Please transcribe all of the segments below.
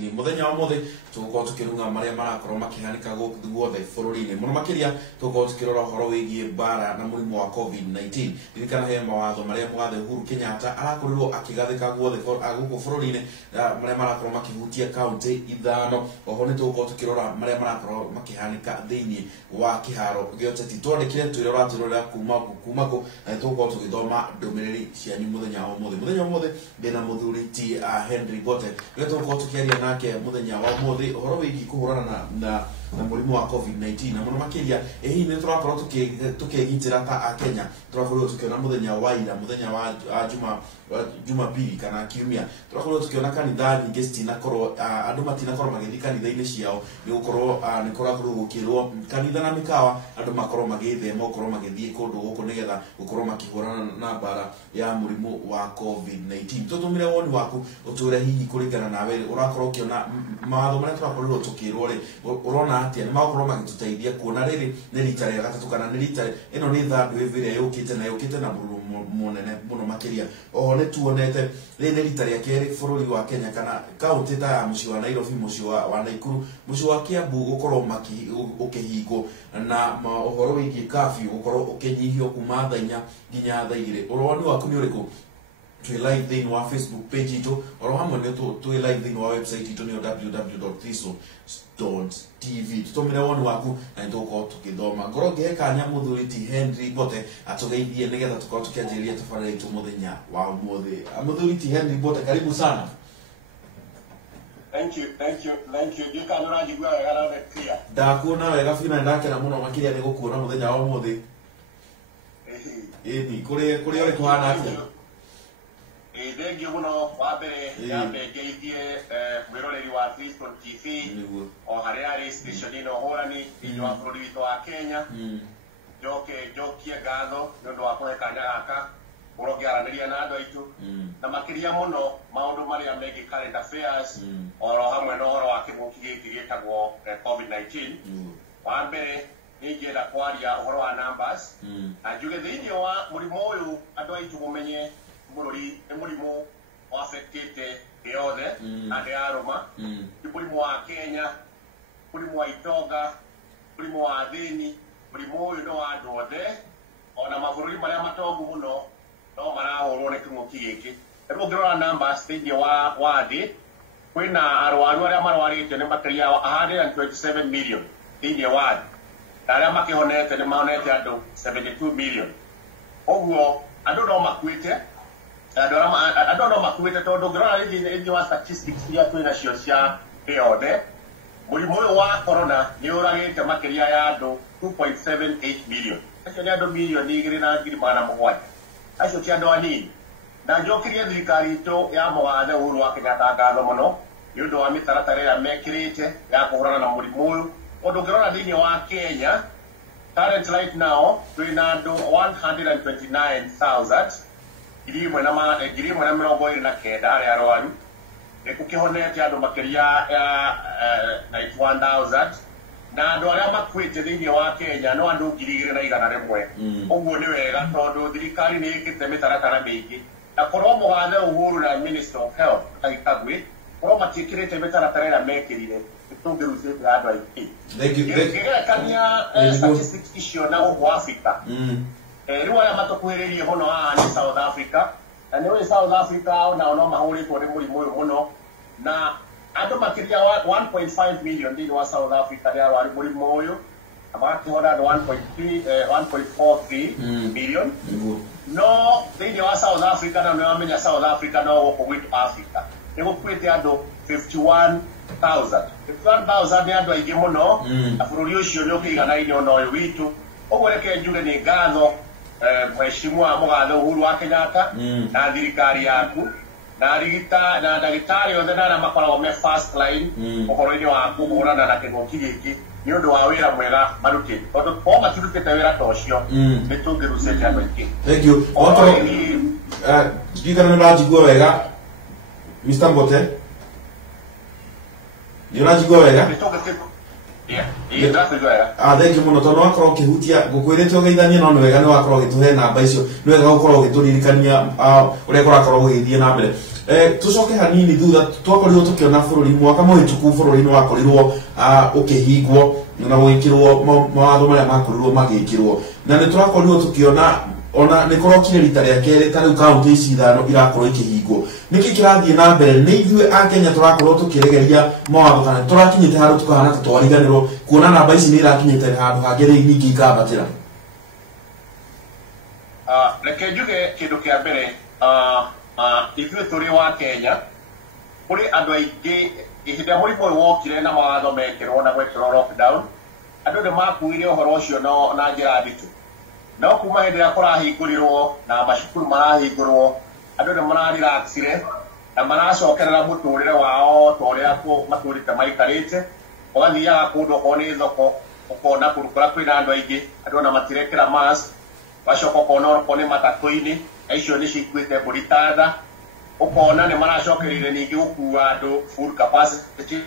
ni muthenya wa mothe tugukorwo tukirunga maria marakorwo makihanika guothe bururi-ini muno makiria tugukorwo tukirora horo wigie bara na murimu wa COVID-19 ririkana he mawatho maria Mũgathe Uhuru Kenyatta arakorirwo akigathika guothe guku bururi-ini maria marakorwo makihutia kaunti ithano. Oho ni tugukorwo tukirora maria marakorwo makihanika thiini wa kiharo gioteti twandikire twirora turora kuma ku na tugukorwo tugithoma ndumiriri cianyu muthenya wa mothe ndina muthuri ti Henry Bote gwe tugukorwo tukiaria nake muthenya wa mothe horo wigi kuhurana na murimu wa COVID-19 na muno makiria hihi ni turakorwo tukigitira ta Kenya turakorwo tukiona muthenya wa ira muthenya wa Jumapili kana kiumia turakorwo tukiona kanitha nyingi citinakorwo andu matinakorwo magithi kanitha-ini ciao ni gukorwo ni kurakorwo gukirwo kanitha na mikawa andu makorwo magithema gukorwo magithii kundu guku nigetha gukorwo makihurana na bara ya murimu wa COVID-19. Tutumire woni waku uture hihi kuringana nawe urakorwo ukiona mawatho maria turakorwo tukirwo ri urona atia ni makorwo magituteithia kuona riri ni rita ria gatatu kana ni rita ino ni thandu ivire yukite na munene muno makiria. Oho ni tuonete riri rita ria keri bururi wa Kenya kana kaunti ta ya muci wa Nairobi, muci wa Naikuru, muci wa Kiambu gukorwo ukihingwo na uhoro wigi curfew gukorwo ukinyihio kuma thaa 4 nginya thaa 2. Uroni waku ni uriku? Twi live thini wa Facebook page itu oro hamwe ni twi live thini wa website itu ni www.thiso.tv. tutumire woni waku na nduko tukithoma ngoro ngehekanya muthuri ti Henry Bote atugeithie nigetha tukorwo tukianjiria tabarĩra itu muthenya wa mothe. Muthuri ti Henry Bote, karibu sana. Thank you. Gikanura jigwa wega na clear. Ndakuona wega fina ndakena muno makiria ni gukuona muthenya wa mothe. Ni kuri uri kuhana atia? Thank you muno wa mbere yambe ngeithie mwiroreri wa Thiso TV o haria ari station ino hurani thĩinĩ wa bũrũri witũ wa Kenya. Njokie ngatho nĩ ũndũ wa kũhe kanya gaka ũrongĩaranĩria na andũ aitũ na makĩria mũno maũndũ marĩa megiĩ current affairs oro hamwe na ũhoro wa kĩng'ũki gĩkĩ gĩtagwo COVID-19. Wa mbere nĩngĩenda kwaria ũhoro wa numbers na njuge thĩinĩ wa mũrimũ ũyũ andũ aitũ mũmenye bũrũri nĩ mũrimũ affectĩte thĩ yothe na thĩ ya rũma. Nĩ mũrimũ wa Kenya, mũrimũ wa itonga, mũrimũ wa thĩni. Mũrimũ ũyũ nĩ wa andũ othe ona mabũrũri marĩa matongu mũno no marahũrwo nĩ kĩng'ũki gĩkĩ. Rĩu ũngĩrora numbers thĩinĩ wa thĩ kwĩna arwaru arĩa marwarĩte nĩ makĩria 127 million thĩinĩ wa thĩ na arĩa makĩhonete nĩ mahonete andũ 72 million. Ũguo andũ no makuĩte no makuĩte tondũ ũngĩrora thĩinĩ wa statistics iria twĩ nacio cia thĩ yothe mũrimũ ũyũ wa corona nĩ ũragĩte makĩria ya andũ 2.78 million. Acio nĩ andũ milioni 2.7 acio ti andũ anini. Na njokirie thirikari itũ ya Mũgathe Uhuru wa Kenyatta ngatho mũno nĩ ũndũ wa mĩtaratara ĩrĩa mekĩrĩte ya kũhũrana na mũrimũ ũyũ. Ũndũ ũngĩrora thĩinĩ wa Kenya current right now twĩna andũ 129,000 129 arĩa arwaru nĩ gũkĩhonete andũ makĩria ya 91,000 na andũ arĩa makuĩte thĩinĩ wa Kenya no andũ 2,100. Ũguo nĩ wega tondũ thirikari nĩ ĩkĩte mĩtaratara mĩingĩ na korwo Mũgathe Uhuru na Minister of Health Kagwe korwo matiĩkĩrĩte mĩtaratara ĩrĩa mekĩrire tũngĩrucĩte andũ aingĩ. Ngĩgerekania statistics icio na gũkũ Africa rĩu arĩa matũkuhĩrĩirie mũno haha nĩ South Africa na nĩ ũĩ South Africa onao no mahũrĩtwo nĩ mũrimũ ũyũ mũno na andũ makĩria 1.5 million thĩinĩ wa South Africa nĩ arwaru mũrimũ ũyũ na magakĩhona andũ 1.43 million. No thĩinĩ wa South Africa na nĩ wamenya South Africa no gũkũ gwitũ Africa nĩ gũkuĩte andũ 51,000 nĩ andũ aingĩ mũno na bũrũri ũcio nĩ ũkĩiganaine ona ũyũ witũ. Ũguo reke njuge nĩ ngatho Mheshimiwa Mũgathe Uhuru wa Kenyatta na thirikari yaku na ndagĩtarĩ othe na arĩa makoragwo me first line ũhoro-inĩ wa kũhũrana na kĩng'ũki gĩkĩ nĩ ũndũ wa wĩra mwega marutĩte tondũ o matirutĩte wĩra ta ũcio nĩ tũngĩrucĩte andũ aingĩ. Thank you. Ndigana nĩ ũranjigua wega Mr. Bote? Nĩ ũranjigua wega? thengi muno tondu wakorwo ukihutia ngukwirite ugeithanie no niwega ni wakorwo ugituhe namba icio niwega gukorwo ugiturikania uria kurakorwo gugithie na mbere tucoke hanini thutha twakorirwo tukiona bururi mwaka muhituku bururi-ini wakorirwo ukihingwo na gwikirwo mawatho maria makorirwo magikirwo na ni turakorirwo tukiona ona ni korokire rita ria keri ta riu kaunti ici ithano irakorwo ikihingwo niki kirathie na mbere ni ithue a Kenya turakorwo tukiregeria mawatho kana turakinyite handu tukahana twariganirwo kuona namba ici ni irakinyite handu hangere nyingi ikabatira reke njuge kindu kia mbere ithue turi wa Kenya kuri andu aingi ihinda murimu uyu wokire na mawatho mekirwo na gwekirwo lockdown andu ni makuire uhoro ucio na njira nditu no kuma hindi ya kurahingũrirwo na macukuru marahingũrwo andu ni mararelaxire na maracokerera muturire wao toria maturite maikarite ugathiaga kundu okorwo ni thoko ukona kundu kuria kwina andu aingi andu na matirekera mask bacoka ukona okorwo ni matatu-ini icio ni cikuite mburi tatha ukona ni maracokereire ningi gukua andu full capacity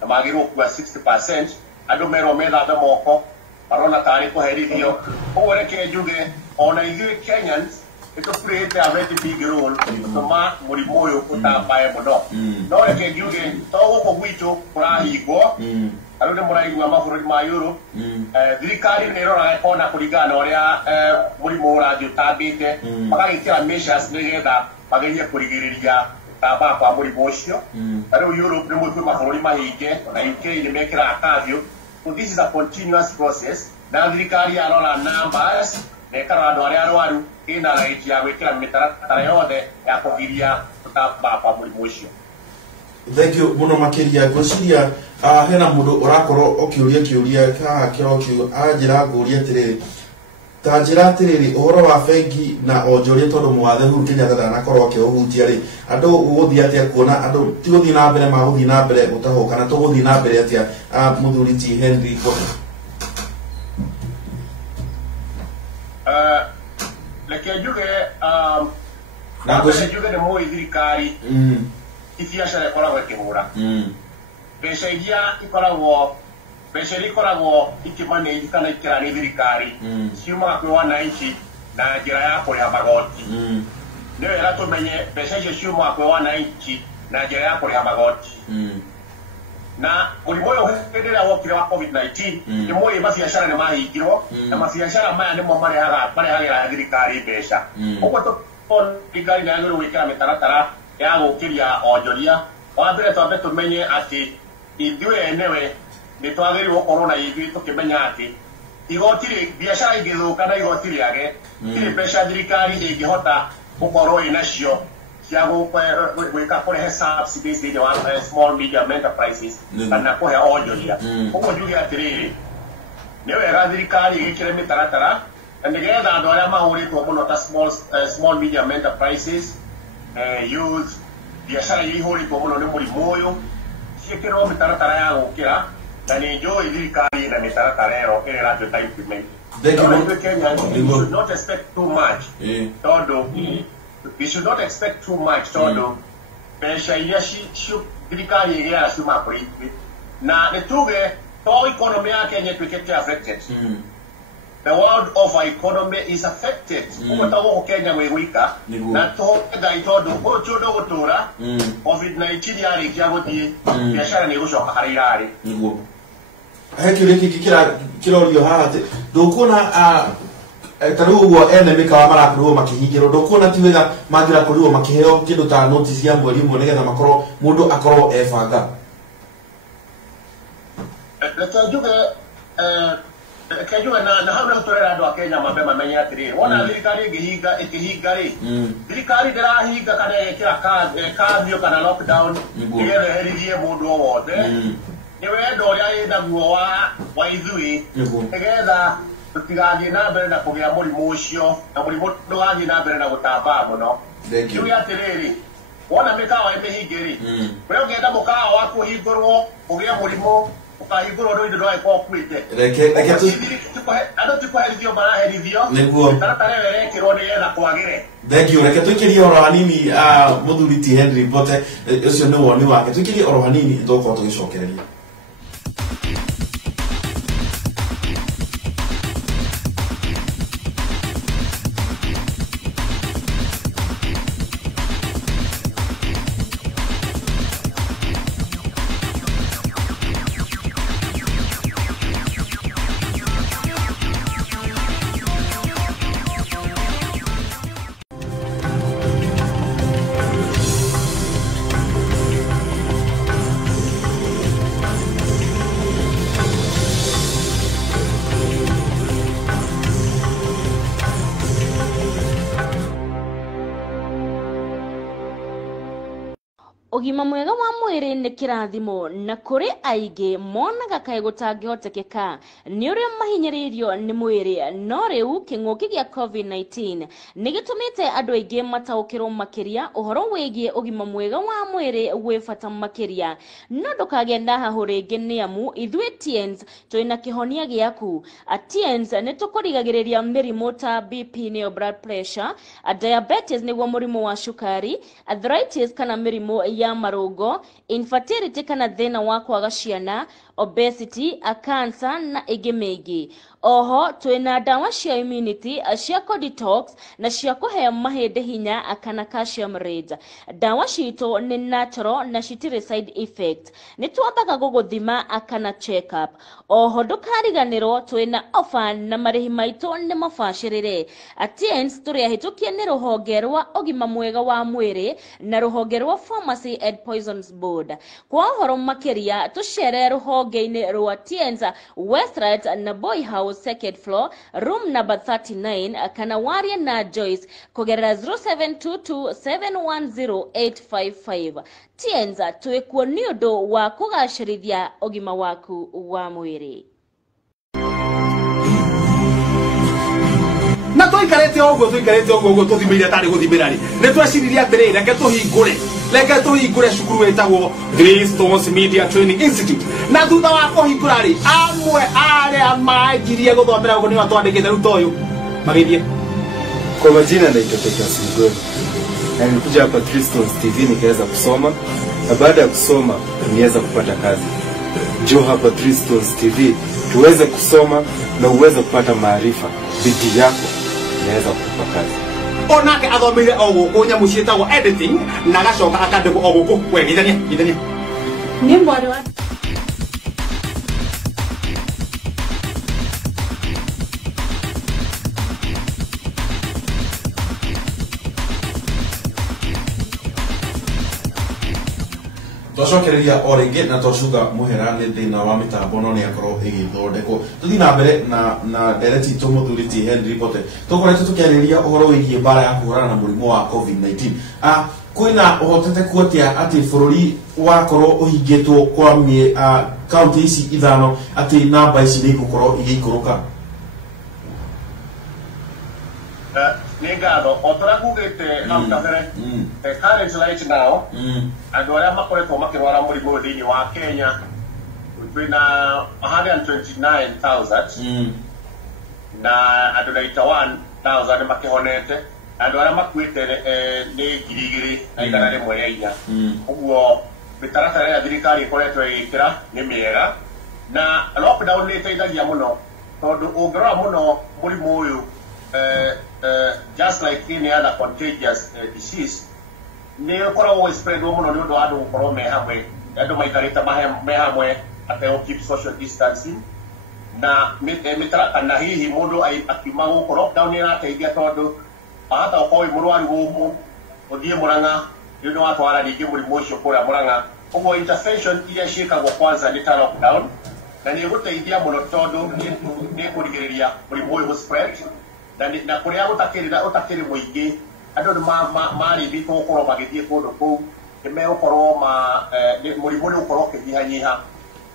na magirwo gukua 60% andu merwo methambe moko barona tari kuherithio uguo reke njuge ona ithuĩ Kenyans itukurite a very big role gutuma murimu uyu utambae muno no reke njuge to guku gwitu kurahingwo andu ni muraigua mabũrũri ma Europe thirikari ni iroraga ikona kuringana na uria murimu urathii utambite magagikira measures nigetha magerie kurigiriria gutamba kwa murimu ucio riu Europe ni mwikwi mabũrũri mahinge na UK ni mekira curfew. So this is a continuous process. Na thirikari arora numbers nekara andu aria arwaru ina right ya gwikira mitaratara yothe ya kugiria gutamba kwa murimu ucio. Thank you muno makiria gwiciria hena mundu urakorwo ukiuria kiuria ka kirokio anjira nguria atiriri ta njira atiriri uhoro wa bengi na onjoria tondu mwathe Uhuru Kenyatta ndanakorwo akiuhutia ri andu guthia atia kuona andu ti guthii na mbere ma guthii na mbere gutaho kana tuguthii na mbere atia muthuri ti Henry leke njuge na njuge ni mui thirikari ibiacara ikoragwo ikihura mbeca iria ikoragwo ikimanage kana ikira ni thirikari ciumaga kwi wananchi na njira ya kuriha magoti ni wega tumenye mbeca icio ciumaga kwi wananchi na njira ya kuriha magoti na murimu uyu hindi ria wokire wa COVID-19 ni mui mabiacara ni mahingirwo na mabiacara maya nimo marehagira thirikari mbeca uguo thirikari ni yagĩrĩirwo gwĩkĩra mĩtaratara ya gũkĩria onjoria wa mbere twambe tumenye ati ithuĩ enewe ni twagĩrĩirwo gũkorwo na ithuĩ tukimenya ati igoti biacara ingĩthũka na igoti rĩage gũtirĩ mbeca thirikari ĩngĩhota gũkorwo inacio cia gwĩka kũrehe subsidies thĩinĩ wa small medium enterprises kana kũhe onjoria ũguo njuge atĩrĩrĩ nĩ wega thirikari ĩgĩkĩre mĩtaratara na nĩgetha andũ arĩa mahũrĩtwo mũno ta small medium enterprises youth biacara iria ihũrĩtwo mũno nĩ mũrimũ ũyũ ciĩkĩrwo mĩtaratara ya gũkĩra na nĩ njũĩ thirikari na mĩtaratara ĩyo ĩrĩa ĩratuĩka implement. We should not expect too much tondu mbeca iria thirikari ĩgĩaga ciuma kũrĩ ithuĩ na nĩ tuge to economy ya Kenya ĩtuĩkĩte affected. The world of our economy is affected. Uguo ta gũkũ Kenya gwĩ gwika na tũhũthĩgai tondu ũyũ ti ũndũ gũtũra COVID-19 yarĩkia gũthiĩ biacara nĩ gũcoka harĩa irarĩ. Hekiuria kĩngĩ kĩrorio haha atĩ ndũkuona ta rĩu ũguo ene mĩkawa marakorirwo makĩhingĩrwo ndũkuona ti wega mangĩrakorirwo makĩheo kĩndũ ta notice ya mweri ũmwe nĩgetha makorwo mũndũ akorwo ebanga. Reke njuge na hau nĩho tũrera andũ a Kenya mambe mamenye atĩrĩrĩ wona thirikari ĩkĩhinga rĩ thirikari ndĩrahinga kana ĩgĩkĩra curfew kana lockdown nĩgetha ĩherithie mũndũ o wothe nĩ wendo ũrĩa wĩnaguo wa ithuĩ nĩgetha tũtigathiĩ na mbere na kũgĩa mũrimũ ũcio na mũrimũ ndũgathiĩ na mbere na gũtambaa mũno. Njuge atĩrĩrĩ wona mĩkawa ĩmĩhinge rĩ we ũngĩenda mũkawa waku ũhingũrwo ũgĩe mũrimũ ukahingũrwo nĩ indo ndwagĩkorwo ũkuĩte andũ ti kũherithio maraherithio mĩtaratara ĩyo ĩrekĩrwo nĩgetha kwagĩre. Thank you. Reke tũikĩrie oro hanini mũthuri ti Henry Mbote ũcio nĩ woni wake tũikĩrie oro hanini tũgũkorwo tũgĩcokereria. Ogima mwega wa mwiri ni kirathimo na kuri aige monaga kae gutangihotekeka ni uri mahinyiririo ni mwiri no riu king'uki gia COVID-19 nigitumite andu aige mataukirwo makiria uhoro wigie ogima mwega wa mwiri wi bata makiria no ndukagenda haho ringi ni amu ithwe TNs twina kihonia giaku TNs ni tukurigagiriria mirimo ta BP ni blood pressure diabetes niguo murimo wa shukari arthritis kana mirimo ya marungo infertility kana thina wa kwaga ciana obesity cancer na ingĩ oho twina dawa cia immunity cia detox na cia kuhe mahĩndĩ hinya kana calcium rate dawa citũ ni natural na citire side effect ni twambaga guguthima kana check up oho ndukariganirwo twina offer na marĩhi maitũ ni mabacĩrĩre TNs tũrĩahĩtũkie ni rũhonge rwa ogima mwega wa mwĩrĩ na rũhonge rwa Pharmacy and Poisons Board kwa ũhoro makĩria tũcere rũhonge-inĩ rwa TNs Westrat na Boy House second floor room number 39 kana warie na Joyce kugerera 0722710855 TNs twikuo ni ũndũ wa kũgacĩrithia ogima waku wa mwĩrĩ. Na tuikarete oguo tuthimire tari guthimira ri ne twaciriria atiriri reke tuhingure cukuru wetagwo Greystones Media Training Institute na thutha wa kuhingura ri amwe aria majirie guthomera ugo ni watwandikite ruto uyu magithie. Kwa majina naitwa Titus Mgweni na nilikuja hapa Greystones TV nikaweza kusoma na baada ya kusoma niweza kupata kazi. Njoo hapa Greystones TV tuweze kusoma na uweze kupata maarifa. Bidii yako inaweza kukupa kazi. Onake athomire oguo nyamu cietagwo editing na gacoka akandikwo oguo we githania ni mwari wa twacokereria o ringi na twacuga muhera ni thina wa mitambo no ni akorwo igithondekwo tuthi na mbere na direct tumuthuriti Henry Pote tukoretwo tukiarĩrĩria uhoro wigie mbara ya kuhurana na murimu wa COVID-19 kwina uhoteteku atia ati bururi wakorwo uhingitwo kwa county ici ithano ati namba ici ni igukorwo igikuruka. Negado, otra kugete hamkabere current right now andu aria makoretwo makirwara murimu thiini wa Kenya twina 129,000 na andu 91,000 makihonete andu aria makuite ni 2,100 uguo mitaratara ya thirikari ikoretwo igikira ni miega na lockdown ni iteithagia muno tondu ungirora muno murimu uyu just like any other contagious disease ni ukoragwo spread muno ni undu andu gukorwo me hamwe andu maikarite me hamwe ateo keep social distancing na mitaratara hihi mundu akiuma guko lockdown ni irateithia tondu hata ukoi murwaru gumu uthie Murang'a ni undu watwara ringi murimu ucio kuria Murang'a uguo intervention iria ciikagwo kwanza ni ta lockdown na ni guteithia muno tondu ni kurigiriria murimu uyu spread na kuria utakiri muingi andu mari bitu gukorwo magithie kundu kuu ni gukorwo murimu ni gukorwo kinyihanyiha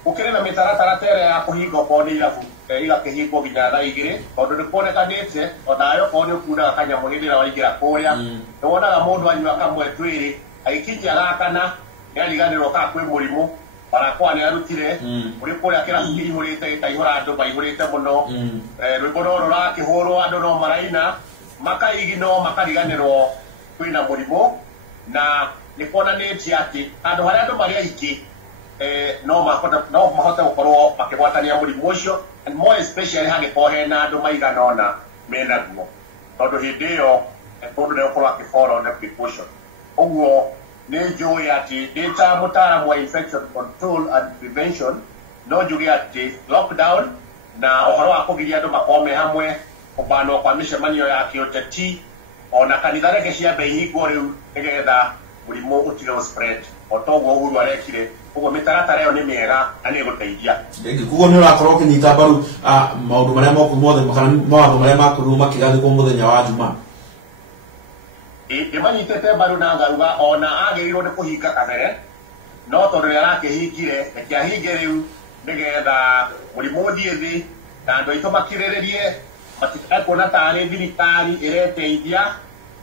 ukiri na mitaratara tere ya kuhinga kwa ni irabu igakihingwo nginya thaa 2 tondu ni kuonekanite onayo kwa ni kuudaga kanyamu hindira waingira kuria ni wonaga mundu anyua kamwe twiri aikinya gakana ni aliganirwo ka kwi murimu barakwa ni arutire uri kuria kirabu ihurite itaihura andu maihurite muno rwimbo no rurakihurwo andu no maraina makaigino makariganirwo kwina murimu na ni kuonanĩtie ati andu haria andu mari aiki no mahota gukorwo makigwatania murimu ucio and more especially hangikorwo hena andu maigana ona mena guo tondu hindi iyo mundu ni gukorwo akifollow the precaution uguo ni njui ati ndita mutaaramu wa infection control and prevention no njuge ati lockdown na uhoro wa kugiria andu makome hamwe kubanwo kwa micemanio ya kiuteti ona kanitha reke ciambe ihingwo riu nigetha murimu utige spread otoguo Uhuru arekire uguo mitaratara iyo ni miega na ni guteithia kuguo ni urakorwo ukinyita mbaru maundu maria moku mothe kana mawatho maria makorirwo makigathikwo muthenya wa Jumaa imanyitete mbaru na ngaruga ona agĩrĩirwo nĩ kũhinga kabere no tondũ nĩarakĩhingire kĩahinge rĩu nĩgetha mũrimũ ũthiĩ thĩ na andũ aitũ makirĩrĩrie matikakuona tarĩ thirikari ĩreteithia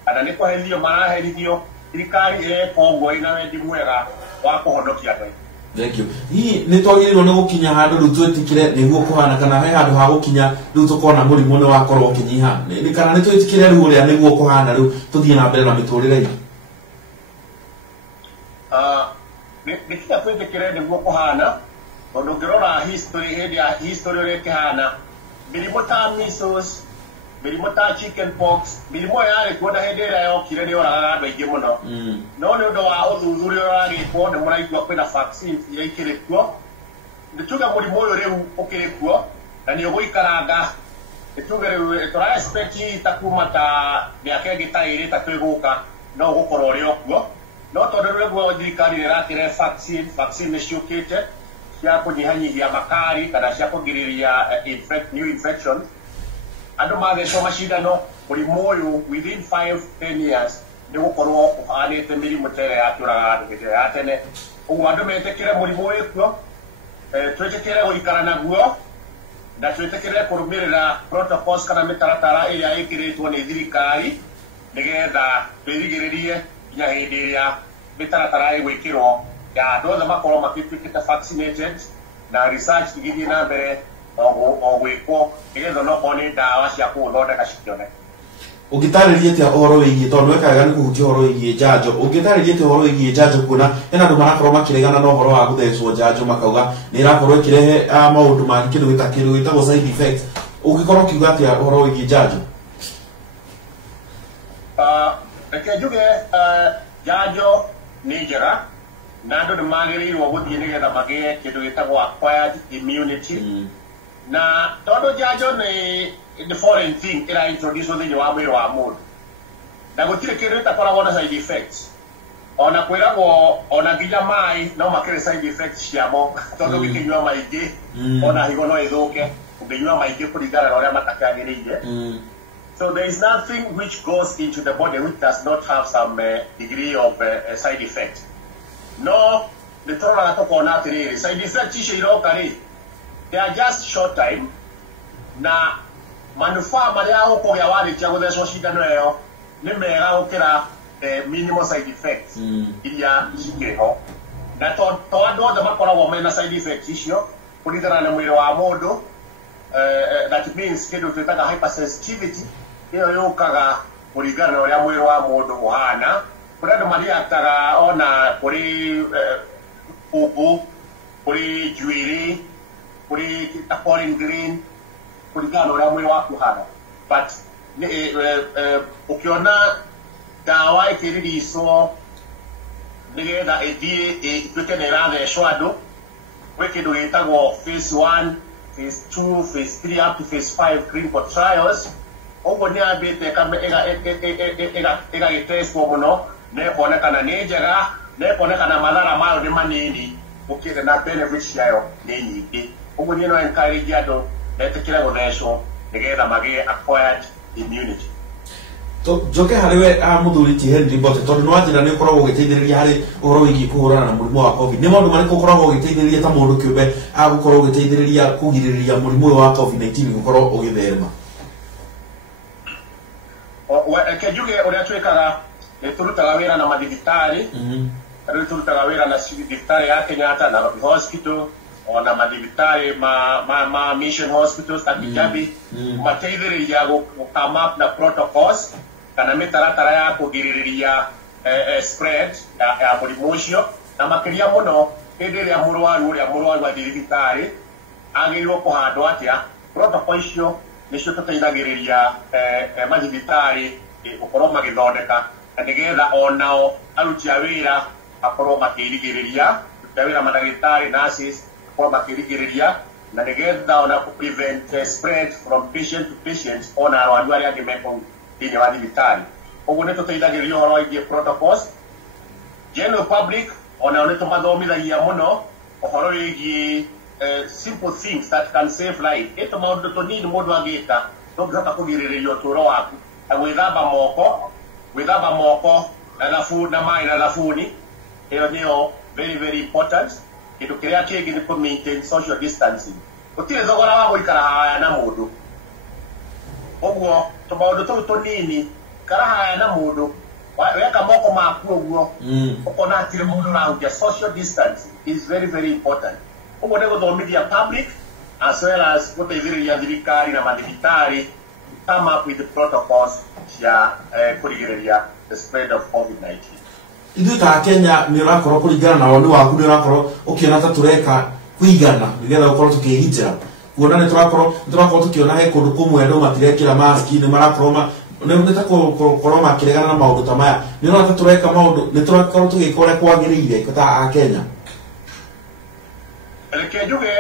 kana nĩ kũherithio maraherithio thirikari ĩreka ũguo ĩna wendi mwega wa kũhonokia andũ. Thank you. Hii nĩ twagĩrĩirwo nĩ gũkinya handũ rĩu twĩtĩkĩre nĩguo kũhana kana he handũ ha gũkinya rĩu tũkona mũrimũ nĩ wakorwo ũkĩnyiha kana nĩ twĩtĩkĩre rĩu ũrĩa nĩguo kũhana rĩu tũthiĩ na mbere na mĩtũrĩre-inĩ? Nĩ kinya twĩtĩkĩre nĩguo kũhana tondũ ũngĩrora hĩndĩ ya history ũrĩa ĩkĩhana mĩrimũ ta measles, mĩrimũ ta chicken pox, mĩrimũ ĩyo yarĩ kuo na hĩndĩ ĩrĩa yokire nĩ yoragaga andũ aingĩ mũno no nĩ ũndũ wa ũthuthuria ũrĩa wagĩkwo nĩ mũraigua kwĩna vaccines iria ikĩrĩ kuo. Nĩ tuge mũrimũ ũyũ rĩu ũkĩrĩ kuo na nĩ ũgũikaranga nĩ tuge rĩu tũra expect ta kuma ta mĩaka ĩngĩ ta ĩrĩ ta twĩgũka no ũgũkorwo ũrĩ o kuo no tondũ rĩu guo thirikari nĩ ĩrakĩrehe vaccine nĩ ciũkĩte cia kũnyihanyihia makari kana cia kũgirĩrĩria new infections. Andũ mathecwo macindano mũrimũ ũyũ within 5-10 years nĩ gũkorwo ũhanĩte mĩrimũ ta ĩrĩa yakĩũraga andũ hĩndĩ ya tene. Ũguo andũ metĩkĩre mũrimũ ũyũ kuo, twĩtĩkĩre gũikara naguo na twĩtĩkĩre kũrũmĩrĩra protocols kana mĩtaratara ĩrĩa ĩkĩrĩtwo nĩ thirikari nĩgetha twĩrigĩrĩrie nginya hĩndĩ ĩrĩa mĩtaratara ĩgwĩkĩrwo ya andũ othe makorwo makĩtuĩkĩte vaccinated na research igĩthiĩ na mbere o gwĩkwo nĩgetha onokorwo nĩ ndawa cia kũũthondeka cikĩoneka. Ũngĩtarĩria atĩa ũhoro wĩgiĩ tondũ wekaga nĩ kũhutia ũhoro wĩgiĩ njanjo, ũngĩtarĩria atĩa ũhoro wĩgiĩ njanjo kuona hena andũ marakorwo makĩregana na ũhoro wa gũthecwo njanjo makauga nĩ ĩrakorwo ĩkĩrehe maũndũ mangĩ kĩndũ gĩtagwo side effects, ũngĩkorwo ũkiuga atĩa ũhoro wĩgiĩ njanjo? Reke njuge njanjo nĩ njega na andũ nĩ magĩrĩirwo gũthiĩ nĩgetha magĩe kĩndũ gĩtagwo acquired immunity na tondũ njanjo nĩ the foreign thing ĩra introduce thĩinĩ wa mwĩrĩ wa mũndũ na gũtirĩ kĩndũ ĩtakoragwo na side effects ona kwĩragwo ona nginya maĩ no makĩrĩ side effects ciamo tondũ ũngĩkĩnyua maingĩ ona higo no ĩthũke ũngĩnyua maingĩ kũringana na ũrĩa matakĩagĩrĩire. So there is nothing which goes into the body which does not have some degree of side effect. No, the tũroraga tũkona atĩrĩrĩ side effects icio iroka rĩ they are just short time na manufaa marĩa ũkũgĩa warĩkia gũthecwo cindano ĩyo nĩ mega gũkĩra minimal side effects iria cikĩho na to andũ othe makoragwo mena side effects icio kũringana na mwĩrĩ wa mũndũ. That means kĩndũ twĩtaga hypersensitivity ĩyo yũkaga kũringana na ũrĩa mwĩrĩ wa mũndũ ũhana. Kũrĩ andũ marĩataga ona kũrĩ ũgũ kũrĩ njuĩrĩ kũrĩ foreign grain kũringana na ũrĩa mwĩrĩ waku ũhana but ũkĩona ndawa ĩkĩriricwo nĩgetha ĩthiĩ ĩtuĩke nĩ ĩrathecwo andũ gwĩ kĩndũ gĩtagwo phase 1, phase 2, phase 3 up to phase 5 clinical trials. Ũguo nĩ yambĩte ĩgagĩtestwo mũno na ĩkonekana nĩ njega na ĩkonekana mathara mayo nĩ manini gũkĩra na benefits ciayo nĩ nyingĩ. Ũguo niĩ no encourage andũ metĩkĩre gũthecwo nĩgetha magĩe acquired immunity. Njoke harĩ we mũthuri ti Henry Mbote tondũ nĩ wanjĩra nĩ ũkoragwo ũgĩteithĩrĩria harĩ ũhoro wĩgiĩ kũhũrana na mũrimũ wa COVID. Nĩ maũndũ marĩkũ ũkoragwo ũgĩteithĩrĩria ta mũndũ kĩũmbe agũkorwo ũgĩteithĩrĩria kũgirĩrĩria mũrimũ ũyũ wa COVID-19 gũkorwo ũgĩtherema? Reke njuge ũrĩa twĩkaga nĩ tũrutaga wĩra na mathibitarĩ rĩu tũrutaga wĩra na thibitarĩ ya Kenyatta na Nairobi Hospital ona mathibitarĩ ma mission hospitals ta Kijabi mateithĩrĩria come up na protocols kana mĩtaratara ya kũgirĩrĩria spread ya mũrimũ ũcio na makĩria mũno hĩndĩ ĩrĩa mũrwaru wa thibitarĩ agĩrĩirwo kũhandwo atĩa. Protocol icio nĩcio tũteithagĩrĩria mathibitarĩ gũkorwo magĩthondeka na nĩgetha onao aruti a wĩra akorwo makĩrigĩrĩria aruti a wĩra mandagĩtarĩ nurses akorwo makĩrigĩrĩria na nĩgetha ona prevent spread from patient to patient ona arwaru arĩa angĩ mekũu thĩinĩ wa thibitarĩ. Ũguo nĩ tũteithagĩrĩria ũhoro wĩgiĩ protocols. General public onao nĩ tũmathomithagia mũno ũhoro wĩgiĩ simple things that can save life. Ĩto maũndũ tũnini mũndũ angĩka ndũngĩhota kũgirĩrĩria ũtũũro waku ta gwĩthamba moko gwithamba moko na mai na thabuni iyo niyo very important. Kindu kiria kingi ni ku maintain social distancing. Gutire thogora wa guikara haya na mundu oguo tumaundu tuu tunini kara haya na mundu weka moko maku oguo ukona atire mundu na social distancing is very important. Oguo ni guthomithia public as well as guteithiriria thirikari na mathibitari come up with the protocols cia kurigiriria the spread of COVID-19. Ithu ta Kenya ni rakoro kurigana na woni waku ni rakoro ukiona ta tureka kuigana nigetha ukorwo tukihitira kuona ni turakoro tukiona he kundu kumwe andu matirekira mask ni marakoroma ni ta koroma makiregana na maundu ta maya ni no ta tureka maundu ni turakorwo tugikora kwagirire ta a Kenya. Rekejuge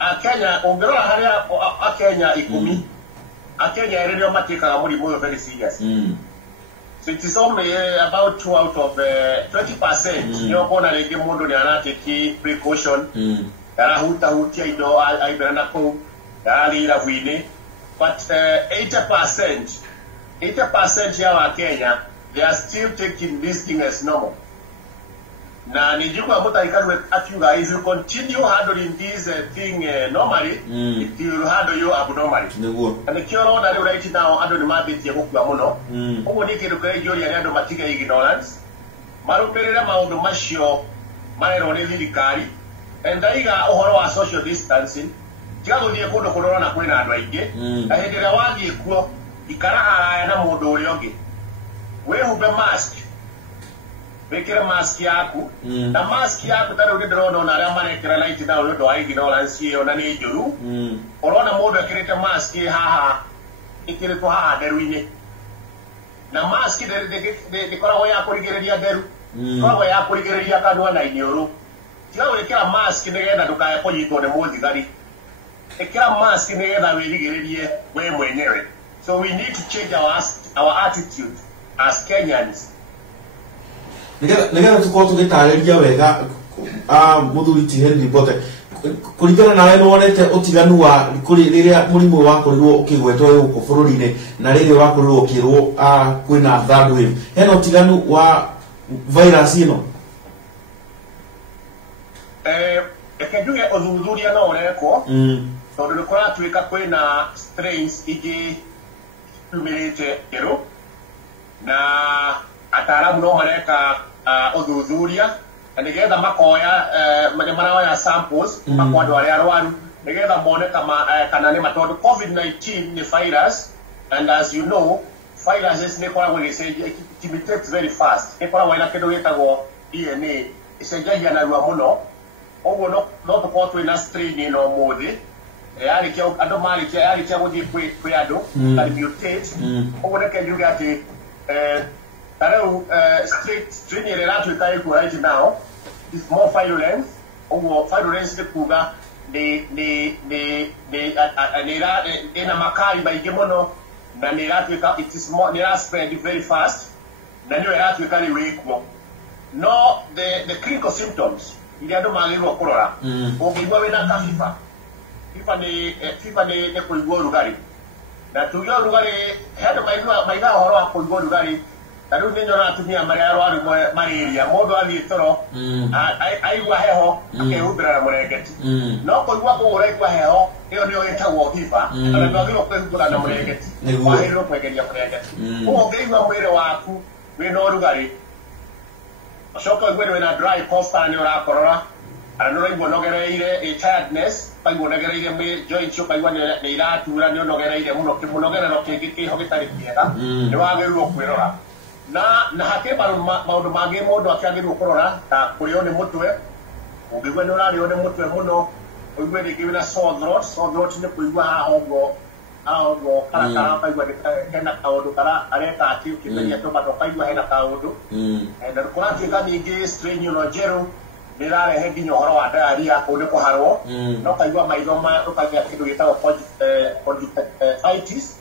a Kenya ongerora haria a Kenya ikumi a Kenya ererio matikaga murimu very serious. So it is only about 2 out of 20%. Nyo kona rege mundu ni anateki precaution. Hutia indo aibirana kou. Lira wini. But 80% ya wa Kenya, they are still taking this thing as normal. Na nijukwa muta ikaru akiuga, if you continue handling this thing normally, it will handle you abnormally. And the cure that you right now, ando ni mabiti ya kuku ya muno. Umu niki nukere jori ya ando matika ignorance. Maruperera maundu mashio, maerone lirikari. And daiga ohoro wa social distancing. Tiago diye kundo kunona na kule na ando aige. Na hedera wagi ikuo, ikara haraya na mundu uliongi. We hube mask. Wekera mask yaku na mask yaku tare uri drone na ria mane kira light na uri do ai ignorance yo na ni juru orona mundu akirete mask haha ikire to haha deruine na mask de kora ya kurigereria deru kora ya kurigereria kanwa na iniuru tiga wekera mask nigetha ndukaya kunyitwo ni muthigari ekera mask nigetha wirigererie we mwenyewe. So we need to change our attitude as Kenyans. Nigera tuko tugitariria wega muthuri ti Henry Bote kurigana nawe no wonete utiganu wa kuri riria murimu wa kurirwo ukigwetwo guku bururi-ini na riria wa kurirwo ukirwo kwina third wave hena utiganu wa virus ino. Ekejuge uthuthuria no urekwo tondu ni kuratuika kwina strains igi tumirite kero na ataramu no mareka uthuthuria nigetha makoya maraoya samples makwandu aria arwaru nigetha mone kama kana ni matondu COVID-19 ni virus, and as you know viruses ni koragwo it mutates very fast. Ni koragwo ina kindu gitagwo DNA icenjagia na rua muno oguo no tukorwo twina strain ino muthi yarikia andu marikia yarikia guthii kwi andu and mutate oguo neke njuge ati strain ile ratu ikaiko right now is more violent. Violence ni kuga ina makali baige mono na ni ratu it is more ni spread very fast na ni ratu ikali wekwo no the clinical symptoms ile ando maliro kurora ogigwa wena kafifa fifa ni kuigwa rugari na tuyo rugari hado maiga horo wa kuigwa rugari taru ni nyona atumia mari arwaru malaria mundu athitoro aigwa heho akehubira na murengeti no kuigwa kuura igwa heho iyo niyo yetagwo fifa na ndagiro kwehubira na murengeti wahiro kwegeria murengeti ugeigwa mwire waku wina rugari shoko igwe wina dry cough ni urakorora ana no igwa nogereire tiredness paigwa nogereire me joint yo paigwa ni iratura ni nogereire muno kimunogera no kiho gitari kiega ni wagirwo kwirora na hake maundu mage mundu akiagirwo kurora ta kurio ni mutwe ugigwe ni urario ni mutwe muno ugwe ni given a sore throat ni kuigwa haho kara paigwa hena kaundu kara areka ati ukimeria tomato paigwa hena kaundu na kurati gani ngi strain you know jeru nirarehe nginya horo wa diarrhea kundu kuharwo no kaigwa maitho ma ukagia kindu gitagwo conjunctivitis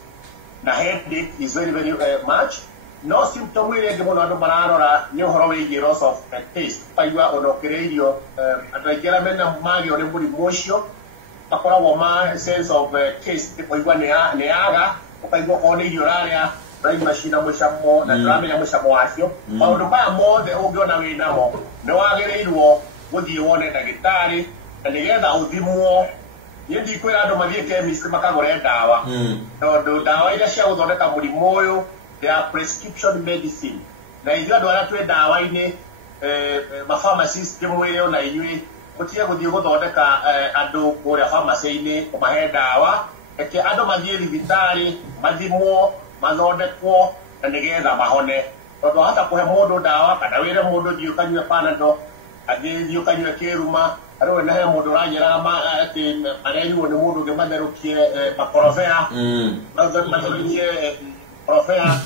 na headache is very much. No symptom ile ngi muno andu mararora ni horo wigi loss of taste paigwa onokereirio atagera mena magi one muri mocio akora wo ma sense of taste paigwa ne aga paigwa ko ne yoraria turaigua cina mucamo na turamenya mucamo wacio maundu maya mothe ungiona winamo ni wagiriirwo guthii wone ndagitari na nigetha uthimwo yendi kwira andu mathie chemist makagure ndawa tondu ndawa iria cia guthondeka murimu uyu they are prescription medicine na ithuĩ andũ arĩa twĩ ndawa-inĩ mapharmacist mwĩre ona inyuĩ mũtige gũthiĩ gũthondeka andũ kũrĩa pharmacy-inĩ kũmahe ndawa reke andũ mathiĩ thibitarĩ mathimwo mathondekwo na nĩgetha mahone tondũ wahota kũhe mũndũ ndawa kana wĩre mũndũ thiĩ ũkanyue Panadol thiĩ ũkanyue kĩruma arĩwe nahe mũndũ ũranyeraga atĩ arenyuo nĩ mũndũ ũngĩ matherũkie makorobea matherũkie Profea,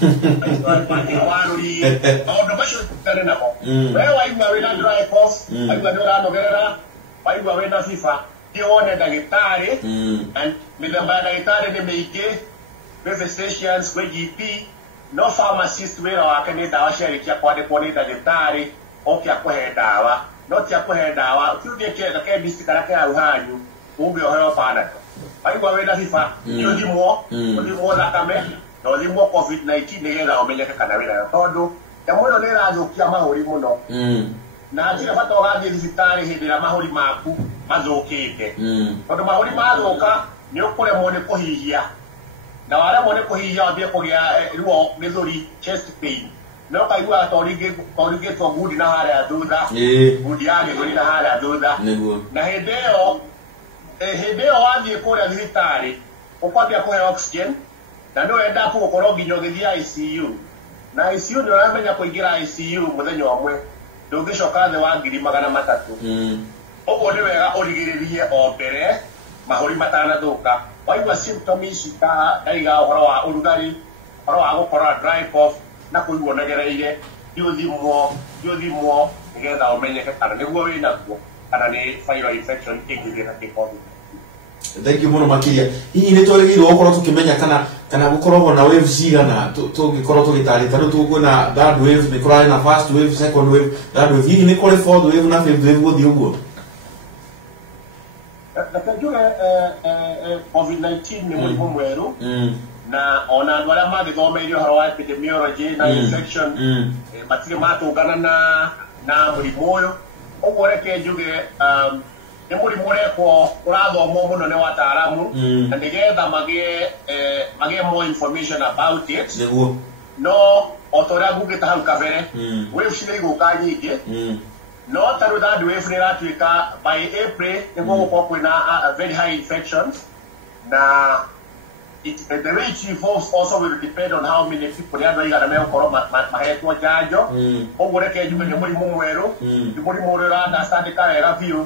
waruri, maundu macio tutare namo. Wewe waigua wĩna dry cough, waigua nĩ ũranogerera, waigua wĩna fifa, thiĩ wone ndagĩtarĩ, and mĩthemba ya ndagĩtarĩ nĩ mĩingĩ, kwĩ stations, kwĩ GP, no pharmacist wĩra wake nĩ ndawa ciarĩkia kwandĩkwo nĩ ndagĩtarĩ, oke akũhe ndawa, no ti akũhe ndawa, ũkiuthie kĩetha chemist karĩa ke hau hanyu, ũmbe ũheo Panadol. Waigua wĩna fifa, ũthimwo thakame, no thimwo COVID-19 nigetha umenyeke kana wĩra tondu nyamũ ĩno nĩ ĩrathũkia mahũri mũno na njĩra bata ũgathiĩ thibitarĩ hĩndĩ ĩrĩa mahũri maku mathũkĩte tondu mahũri mathũka nĩ ũkũremwo nĩ kũhihia na waremwo nĩ kũhihia wambie kũgĩa ruo gĩthũri chest pain no kaigua toringĩtwo ngundi na harĩa thutha ngundi ya gĩthũri na harĩa thutha na hĩndĩ ĩyo wathiĩ kũrĩa thibitarĩ ũkwambia kũhe oxygen na no enda gũkorwo nginya ũgĩthiĩ ICU na ICU nĩ ũramenya kũingĩra ICU mũthenya ũmwe ndũngĩcoka thĩ wa 300,000 ũguo nĩ wega ũrigĩrĩrie o mbere mahũri matanathũka waigua symptoms ici ta ndaiga ũhoro wa ũrugarĩ ũhoro wa gũkorwo dry cough na kũigua ũnegereire thiũthimwo nĩgetha ũmenyeke kana nĩguo wĩnaguo kana nĩ viral infection ĩngĩgĩra COVID. Thank you muno makiria hihi nĩ twagĩrĩirwo gũkorwo tũkĩmenya kana gũkorwo na wave cigana tũngĩkorwo tũgĩtarĩta rĩu tũkwĩna third wave nĩ kũrarĩ na first wave second wave third wave hihi nĩ kũrĩ fourth wave na fifth wave gũthiĩ ũguo reke njuge COVID-19 nĩ mũrimũ mwerũ na ona andũ arĩa magĩthomeire ũhoro wa epidemiology na infection matirĩ matũngana na mũrimũ ũyũ ũguo reke njuge nĩ mũrimũ ũrekwo ũrathomwo mũno nĩ wataaramu na nĩgetha magĩe more information about it no o ta ũrĩa ngugĩte hau kabere waves nĩ igũka nyingĩ no ta rĩu third wave nĩ ĩratuĩka by April nĩguo gũkorwo kwĩna very high infections na the way it evolves also will depend on how many people nĩ andũ aigana megũkorwo mahetwo njanjo ũguo reke njuge nĩ mũrimũ mwerũ nĩ mũrimũ ũrĩa ũrandastandĩka wega biũ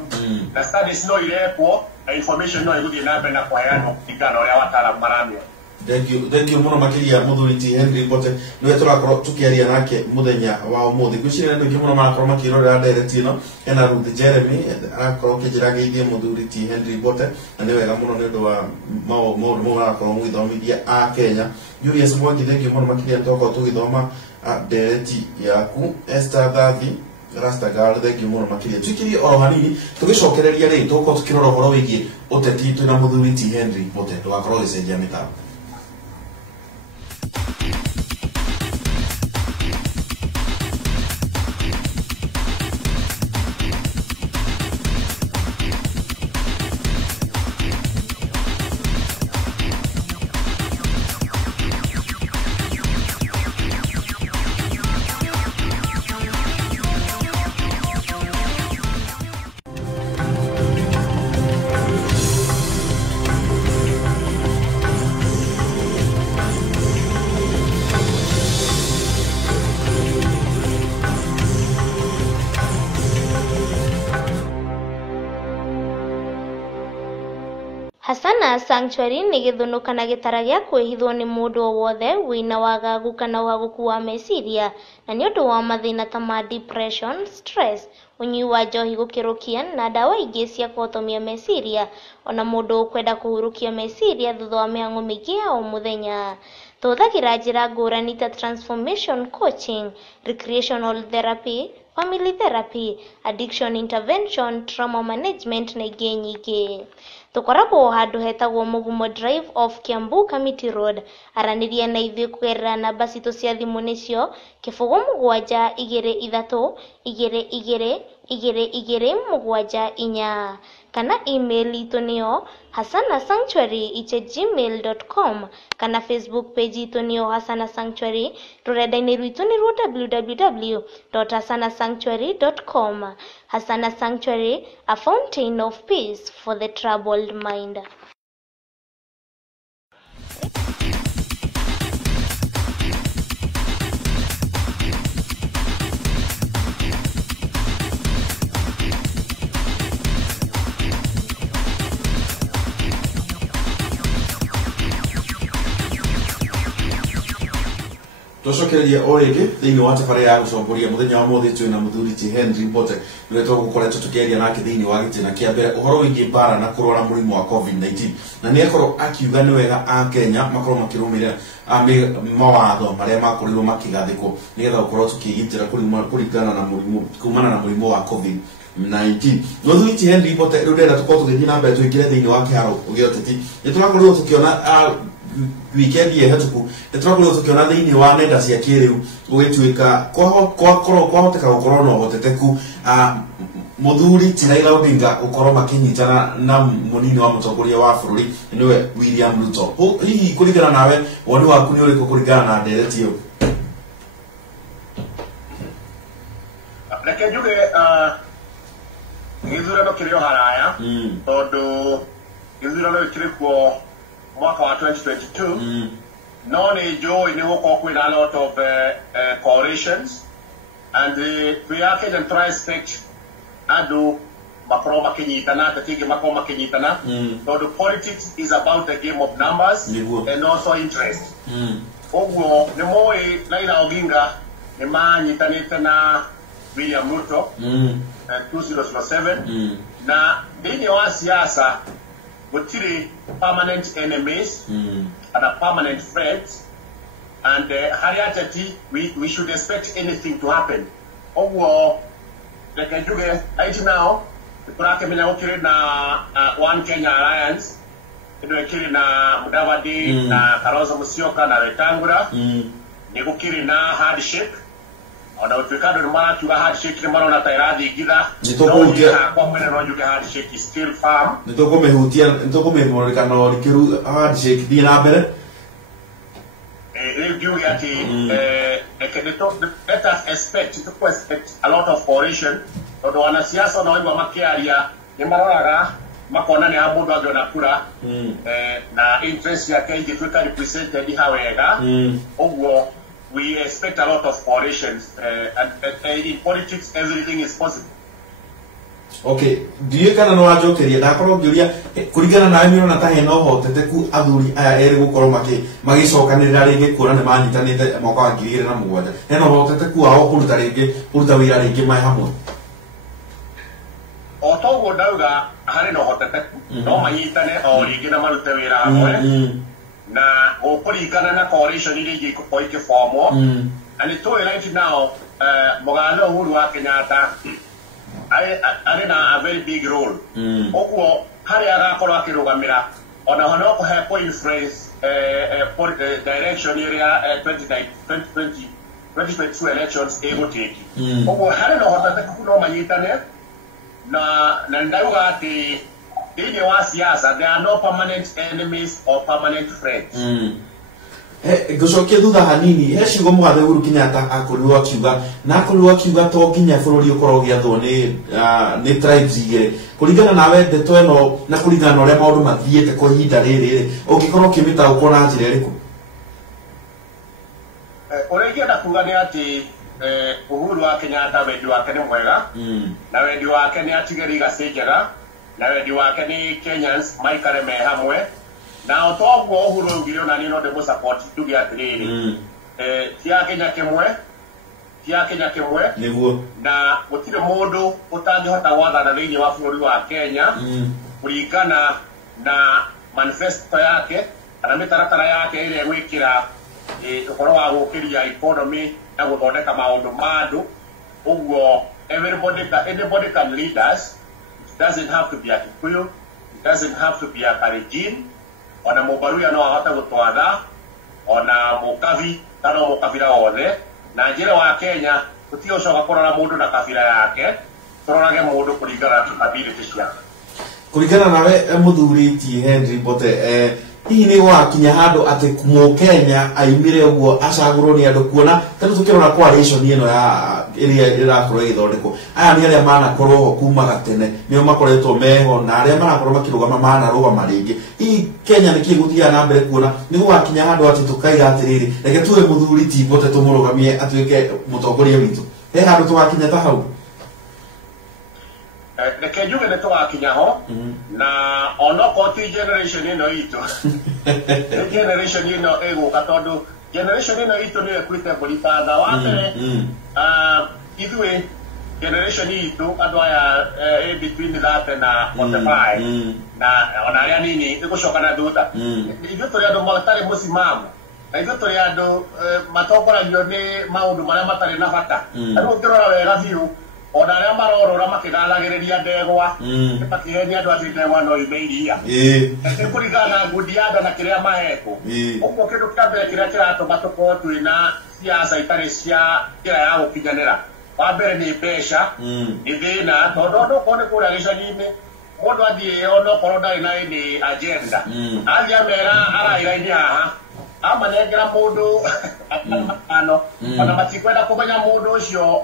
na studies no irekwo na information no ĩgũthiĩ na mbere na kũheanwo kũringana na ũrĩa wataaramu maramĩona. Thank you muno makiria muthuri ti Henry Bote niwe turakorwo tukiaria nake muthenya wa umuthi gwicira ndu ngi muno marakorwo makirorera direct ino ena Ruth Jeremy arakorwo kijira geithie muthuri ti Henry Bote na ni wega muno ndu wa maundu marakorwo mwithomithia a Kenya Julius Mwangi thank you muno makiria toko tugithoma direct yaku Esther Thathi Rastagal thank you muno makiria tukirie oro hanini tugicokereria ri toko tukirora horo wigie uteti twina muthuri ti Henry Bote tugakorwo gicenjia mitaro. Hasana Sanctuary nĩ gĩthũnũ kana gĩtara gĩa kwĩhithwo nĩ mũndũ o wothe wĩna wagagu kana ũhaguku wa meciria na nĩ ũndũ wa mathĩna ta ma depression, stress, ũnyui wa njohi gũkĩrũkia na ndawa ingĩ cia kũhotomia meciria ona mũndũ ũkwenda kũhurũkia meciria thutha wa mĩhang'o mĩingĩ ya o mũthenya. Tũhũthagĩra njĩra ngũrani ta transformation coaching, recreational therapy, family therapy, addiction intervention, trauma management na ingĩ nyingĩ. Tukoragwo handũ hetagwo Mugumo Drive off Kiambu Committee Road. Aranĩria na ithuĩ kũgerera namba citũ cia thimũ nĩcio 0723222274 kana email itũ nĩyo hasanasanctuary@gmail.com kana Facebook page itũ nĩyo Hasana Sanctuary. Rũrenda-inĩ rwitũ nĩ rwa www.hasanasanctuary.com. Hasana Sanctuary, a fountain of peace for the troubled mind. Tucokereria o rĩngĩ thĩinĩ wa tabarĩra ya gũcongoria mũthenya wa mũthĩ twĩna mũthuri ti Henry Mbote ũrĩa tũgũkoretwo tũkĩaria nake thĩinĩ wa gĩtĩna kĩa mbere ũhoro wĩgiĩ mbara na kũrũa na mũrimũ wa COVID-19 na nĩ akorwo akiuga nĩ wega a Kenya makorwo makĩrũmĩrĩra mawatho marĩa makorirwo makĩgathĩkwo nĩgetha gũkorwo tũkĩgitĩra kũringana na mũrimũ kumana na mũrimũ wa COVID-19. Mũthuri ti Henry Mbote rĩu ndĩrenda tũkorwo tũgĩthiĩ na mbere tũingĩre thĩinĩ wa kĩharo gĩa ũteti nĩ tũrakorirwo tũkĩona weekend yehatuku niturakorirwo tukiona thiini wa nenda cia kiriu ugituika kwahoteka gukorwo no hoteteku muthuri ti Raila Odinga ukorwo makinyitana na munini wa mutongoria wa bururi niwe William Ruto. Hihi kuringana nawe woni waku ni uriku kuringana na ndereti iyo? Reke njuge githurano kirio haraya tondu githurano kirikuo mwaka wa 2022 no ni joy ni gukorwo kwina a lot of coalitions and we are Kenyan tri-state andu makorwo makinyitana tatingi makorwo makinyitana tondu politics is about the game of numbers and also interest. Oguo ni moi Raila Odinga ni manyitanite na William Ruto 2007 na thĩinĩ wa siasa gutiri permanent enemies and a permanent friends and we should expect anything to happen. Oguo like njuge right now turakemenya gukiri na One Kenya Alliance ndwekiri na Mudavadi na Kalonzo Musyoka na Wetangula ni gukiri na handshake ona utuikado ni mara tuga handshake ni mara na tairathi githa nitokuhutia kwa mwene no njuge handshake is still firm nitokumemoreka no rikiru handshake di na mbere review yati let us expect a lot of coalition tondu wanasiasa na wengi wa makiaria ni maroraga makona ni amundu angiona kura na interest yake ingituika represented hawega oguo we expect a lot of coalitions and in politics everything is possible. Okay, ndiye kana no ajokeria ndakorwo ngiuria kuringana na mimi na tahe no hoteteku athuri aya eri gukorwo magicokanirira ringi kuona ni manyitanite mwaka wa 2007 eno hoteteku ao kuruta wira ringi mai hamwe otoguo ndauga hari no hoteteku no manyitane o ringi na marute wira hamwe na okuringana na coalition ile iko ikiformwo and it right now Mogalo Uhuru wa Kenyatta are na a very big role. Oguo hari agakorwo akirugamira ona hono ko he influence direction area 2022 elections able take. Oguo hari no hoteteku no manyitane na ndauga ati thĩinĩ wa siasa there are no permanent enemies or permanent friends. Gucokia thutha hanini he ciugo Mũgathe Uhuru Kenyatta akorirwo akiuga to nginya bũrũri ũkorwo gĩathwo nĩ tribes igĩrĩ kũringana nawe ndeto ĩno na kũringana na ũrĩa maũndũ mathiĩte kwa ihinda rĩrĩ ũngĩkorwo ũkĩmĩtaũkwo na njĩra ĩrĩkũ? Ũrĩa ingĩenda kuga nĩ atĩ Uhuru wa Kenyatta wendi wake nĩ mwega na wendi wake nĩ atigĩri gacĩ njega na wendi wake ni Kenyans maikare me hamwe na otoguo Uhuru ugire na ni no de support tuge atiriri tia Kenya kemwe niguo na gutire mundu utangihota wathana thĩinĩ wa bũrũri wa Kenya kuringana na manifesto yake kana mĩtaratara yake ĩrĩa gwĩkĩra ũhoro wa gũkĩria economy na gũthondeka maũndũ ma andũ Anybody can lead us. It doesn't have to be a Kikuyu. It doesn't have to be a Kalenjin. Ona Mubaruya no ahota gutwatha. Ona Mukavi, tano mukabira wothe. Na njira wa Kenya, tutiocoka kurora mundu na kabira yake. Turorage mundu kuringana na ability ciake. Kuringana nawe muthuri ti Henry Mbote, hihi ni wakinya handu ati Mukenya aimire uguo acagurwo ni andu kuona tatu tukirona coalition ino ya iria irakorwo igithondekwo aya ni aria manakorwo ho kuma gatene nio makoretwo meho na aria manakorwo makirugama manarugama ringi hihi Kenya ni kiguthia na mbere kuona ni wakinya handu ati tukaiga atiriri reke tuwe muthuri ti Mbote tumurugamie atuike mutongoria witu he handu tugakinya ta hau Reke njuge nĩ tũgakinya ho na onoko ti generation ĩno itũ generation ĩno ĩgũka tondũ generation ĩno itũ nĩyo ĩkuĩte mbũri ta tha wa mbere ithuĩ generation itũ andũ aya between 30 na 45 na ona arĩa nini ĩgũcoka na thutha ithuĩ tũrĩ andũ matarĩ mũcimamu na ithuĩ tũrĩ andũ matongoragio nĩ maũndũ marĩa matarĩ na bata rĩu ũngĩrora wega biũ ona arĩa marorora makĩgathagĩrĩria ndegwa makĩhenia andũ atĩ ndegwa no ime iria nĩ kũringana na ngundi ya andũ na kĩrĩa mahetwo ũguo kĩndũ kĩa mbere kĩrĩa kĩratũma tũkorwo twĩna siasa itarĩ cia njĩra ya gũkinyanĩra wa mbere nĩ mbeca nĩ thĩna tondũ onokorwo nĩ kũrĩa gĩcagi-inĩ mũndũ athiĩ onokorwo ndarĩ na nĩ agenda athiĩ amera araira-inĩ haha amanengera mũndũ ano ona matikwenda kũmenya mũndũ ũcio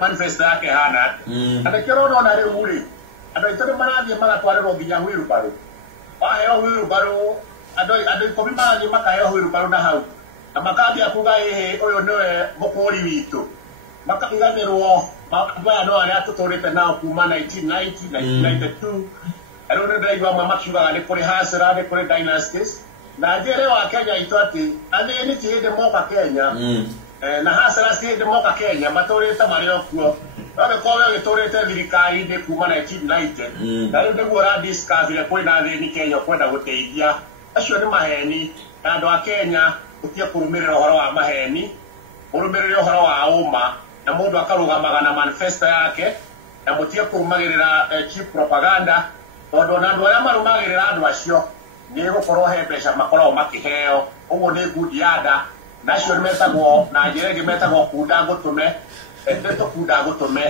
manifesto yake hana na nĩkĩo ũrona rĩu rĩ andũ aitũ nĩ marathiĩ magatwarĩrwo nginya wheelbarrow waheo wheelbarrow andũ ikũmi marathiĩ makaheo wheelbarrow na hau na makambia kuga ĩhĩ ũyũ nĩwe mũkũri witũ makariganĩrwo andũ aya no arĩa tũtũrĩte nao kuma 1990 1992 rĩu nĩ ndĩraigua amwe makiugaga nĩ kũrĩ hasra nĩ kũrĩ dynasties na njere wa Kenya itwati athini ti hindi moka Kenya na hasara ti hindi moka Kenya maturite mari okuo no ko giturite thirikari ndi kuma 1990 na ndio gora discuss ile kwina athini Kenya kwenda guteithia acio ni maheni na andu a Kenya utie kurumirira uhoro wa maheni kurumirira uhoro wa uma na mundu akarugamaga na manifesto yake na mutie kurumagirira cheap propaganda tondu na andu aria marumagirira andu acio nĩ gũkorwo he mbeca makoragwo makĩheo ũguo nĩ ngundi ya nda nacio nĩ metagwo na njĩra ĩngĩ metagwo kunda ngũtũme tũkunda ngũtũme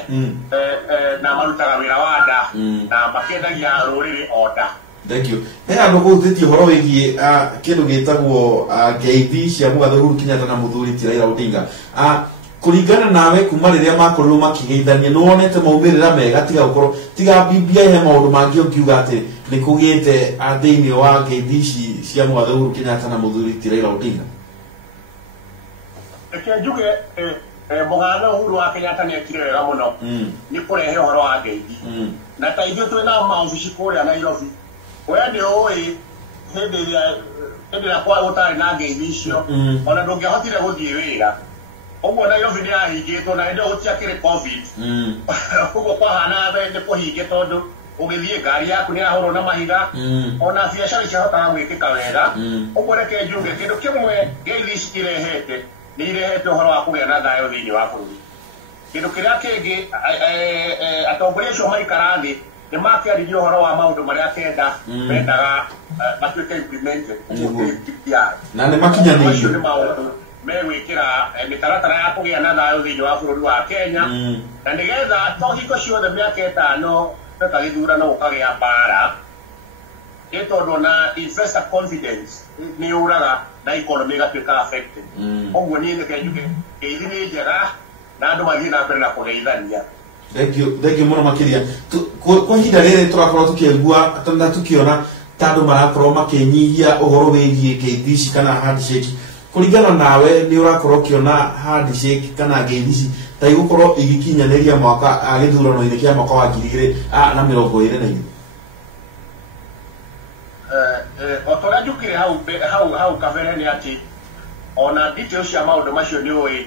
na marutaga wĩra wa nda na makĩendagia rũrĩrĩ o nda. Thank you. He andũ kũhutĩtie ũhoro wĩgiĩ kĩndũ gĩtagwo ngeithi cia mũgathe Uhuru Kenyatta na mũthuri ti Raila Odinga kuringana nawe kuma rĩrĩa makorirwo makĩgeithania nĩ wonete maumĩrĩra mega tiga gũkorwo tiga BBI he maũndũ mangĩ ũngiuga atĩ nĩ kũgĩte thĩinĩ wa ngeithi ici cia mũgathe Uhuru Kenyatta na mũthuri ti Raila Odinga reke njuge mũgathe Uhuru wa Kenyatta nĩ ekire wega mũno nĩ kũrehe ũhoro wa ngeithi na ta ithuĩ twĩna maobici kũrĩa Nairobi we nĩ ũĩ hĩndĩ ĩrĩa gũtarĩ na ngeithi icio ona ndũngĩahotire gũthiĩ wĩra ũguo Nairobi nĩ yahingĩtwo na hĩndĩ ĩyo gũtiakĩrĩ covid ũguo kwahana nĩ kũhinge tondũ ũgĩthiĩ ngari yaku nĩ yahũrwo na mahiga ona biacara ciahotaga gwĩkĩka wega ũguo reke njuge kĩndũ kĩmwe ngeithi ici irehete nĩ irehete ũhoro wa kũgĩa na thayũ thĩinĩ wa bũrũri kĩndũ kĩrĩa kĩngĩ atongoria acio maikara thĩ nĩ makĩaririe ũhoro wa maũndũ marĩa kenda mendaga matuĩke implemented na nĩ makinyanĩirio nĩ maũndũ megwĩkĩra mĩtaratara ya kũgĩa na thayũ thĩinĩ wa bũrũri wa Kenya na nĩgetha to hingo ciothe mĩaka ĩtano ta gĩthurano gũkagĩa mbara nĩ tondũ na investor confidence nĩ yũraga na economy ĩgatuĩka affected ũguo niĩ nĩkĩo njuge ngeithi nĩ njega na andũ mathiĩ na mbere na kũgeithania. Thank you mũno makĩria kwa ihinda rĩrĩ tũrakorwo tũkĩigua na tũkĩona ta andũ marakorwo makĩnyihia ũhoro wĩgiĩ ngeithi ici kana handshake kuringana nawe nĩ ũrakorwo ũkĩona handshake kana ngeithi ici ta igũkorwo igĩkinyanĩria mwaka gĩthurano-inĩ kĩa mwaka wa 2022 o tũrĩa njũkire hau kabere nĩ atĩ ona details cia maũndũ macio nĩ ũĩ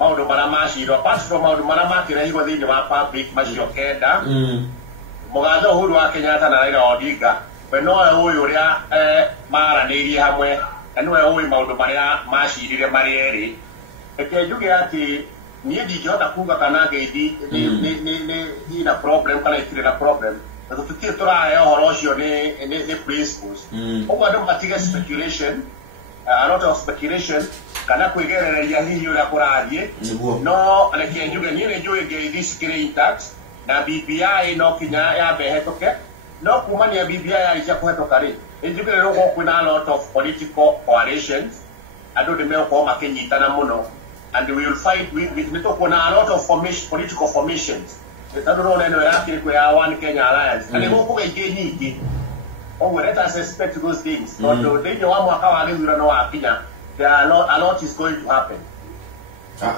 maũndũ marĩa macirwo passport maũndũ marĩa makĩrehirwo thĩinĩ wa public macio kenda mũgathe Uhuru wa Kenyatta na Raila Odinga we nowe ũĩ ũrĩa maranĩirie hamwe na nĩwe ũĩ maũndũ marĩa macirire marĩ erĩ reke njuge atĩ niä ndingähota kuga kana ngeithi nä na problem kana itirä na problem na tå tårahe å horo å cio nä principles ũguo andå matige speculation a lot of speculation kana kwä gerereria hihi å rä a kå rathiä no reke njuge niä nä njå ä ngeithi cikä intact na BBI no kinya yambe hetũke no kumania BBI yarĩkia kũhetũka rĩ njuge rä gå kwä na a lot of political coalitions andå nä megũkorwo makĩnyitana mũno and we will fight nĩ tũkuona a lot of political formations tondũ no neno ĩrakĩrĩ kwĩ ya One Kenya Alliance na nĩ gũkũgĩa ingĩ nyingĩ ũguo let us expect those things tondũ thĩinĩ wa mwaka wa gĩthurano wa Kenya a lot is going to happen.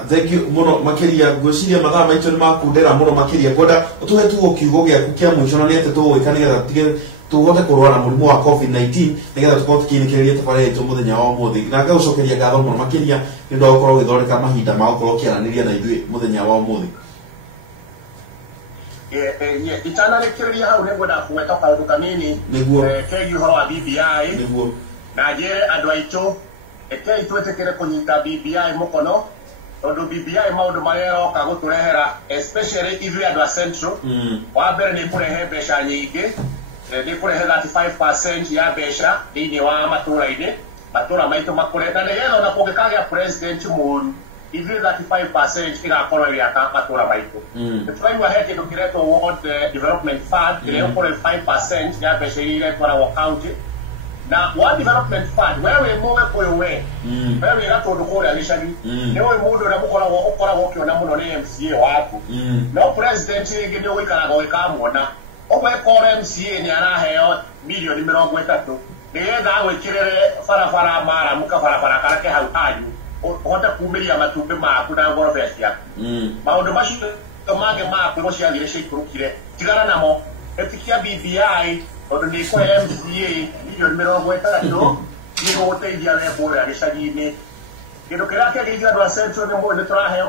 Thank you muno makiria gwiciria mathaa maitũ nĩ makundera muno makiria ngwenda ũtũhe tu kiugo gĩaku kĩa mũico na nĩ atĩ tũgwĩka nĩgetha tige tũhote kũrũa na mũrimũ wa COVID-19 nĩgetha tũkorwo tũkĩinĩkĩrĩria tabarĩra itũ mũthenya wa ũmũthĩ na ngagũcokeria ngatho mũno makiria nĩ ũndũ wa gũkorwo ũgĩthondeka mahinda ma gũkorwo ũkĩaranĩria na ithuĩ mũthenya wa ũmũthĩ. Itanarĩkĩrĩria hau nĩ ngwenda gweta kaũndũ kanini kegiĩ ũhoro wa BBI na njĩre andũ aitũ ekei twĩtĩkĩre kũnyita BBI mũkono tondũ BBI maũndũ marĩa yoka gũtũrehera especially ithuĩ andũ a Central wa mbere nĩ kũrehe mbeca nyingĩ nĩ kũrehe 35% ya mbeca thĩinĩ wa matũra maitũ makũre na nĩgetha ona kũngĩkagĩa president mũũru ithuĩ 35% ĩgakorwo ĩgĩaka matũra maitũ tũraigua he kĩndũ kĩretwo World Development Fund ĩrĩa ĩkorwo 5% ya mbeca iria iretwaragwo county na World Development Fund wewe mũgĩkũyũ we wewe gatũndũ kũrĩa gĩcagi nĩ ũĩ mũndũ ũrĩa ũkoragwo ũkĩona mũno nĩ MCA waku no president rĩngĩ nĩ ũgũikaraga ũgĩkamuona ũguo ĩkorwo MCA nĩ araheo mirioni 30 nĩgetha agwĩkĩrĩre barabara maramu kabarabara karake hau hanyu ũhote kumĩria matumbĩ maku na ngorobe ciaku maũndũ macio mangĩ maku gũciathire ciaikũrũkire tigana namo ĩtikia BBI tondũ nĩ ĩkũhe MCA mirioni 30 nĩgũgũteithia we kũrĩa gĩcagi-inĩ kĩndũ kĩrĩa kĩagĩrithia andũ a Central nĩ nĩ tũraheo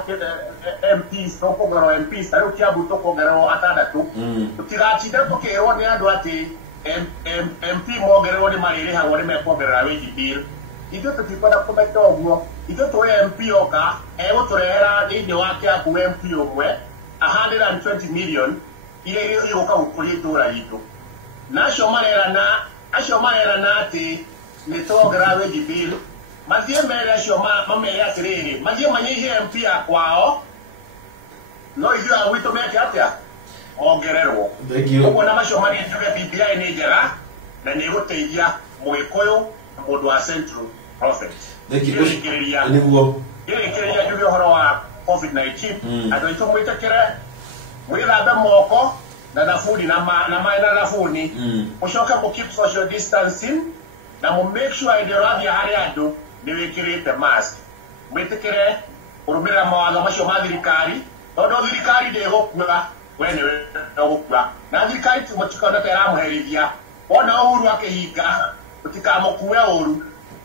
MPs tũkuongererwo MPs tarĩu Kiambu tũkuongererwo 6 tũtigatinde tũkĩrwo nĩ andũ atĩ MP mongererwo nĩ marĩrĩhagwo nĩ mekuongerera wage bill ithuĩ tũtikwenda kũmeta ũguo ithuĩ tũĩ MP oka egũtũrehera thĩinĩ wa Kiambu MP ũmwe 120 million iria igũka gũkũria itũra ritũ na acio marerana atĩ nĩ tuongerera wage bill mathiĩ mere acio mamere atĩrĩrĩ mathiĩ manyihie MP akwao no ithuĩ a gwitũ meke atĩa ongererwo ũguo na macio marĩ njuge BBI nĩ njega na nĩ ĩgũteithia mũgĩkũyũ mũndũ wa Central Prophet gĩrĩkĩrĩria njuge ũhoro wa COVID-19 andũ aitũ mwĩtĩkĩre mwĩthambe moko na thabuni na maĩ na thabuni mũcoke mũkeep social distancing na make sure hĩndĩ ũrathiĩ harĩ andũ nĩ wĩkĩrĩte mask mwĩtĩkĩre kũrũmĩrĩra mawatho macio ma thirikari tondũ thirikari ndĩgũkua we nĩwe ũgũkua na thirikari mũtikona ta ĩramũherithia wona Uhuru akĩhinga ũtikamũkue ũru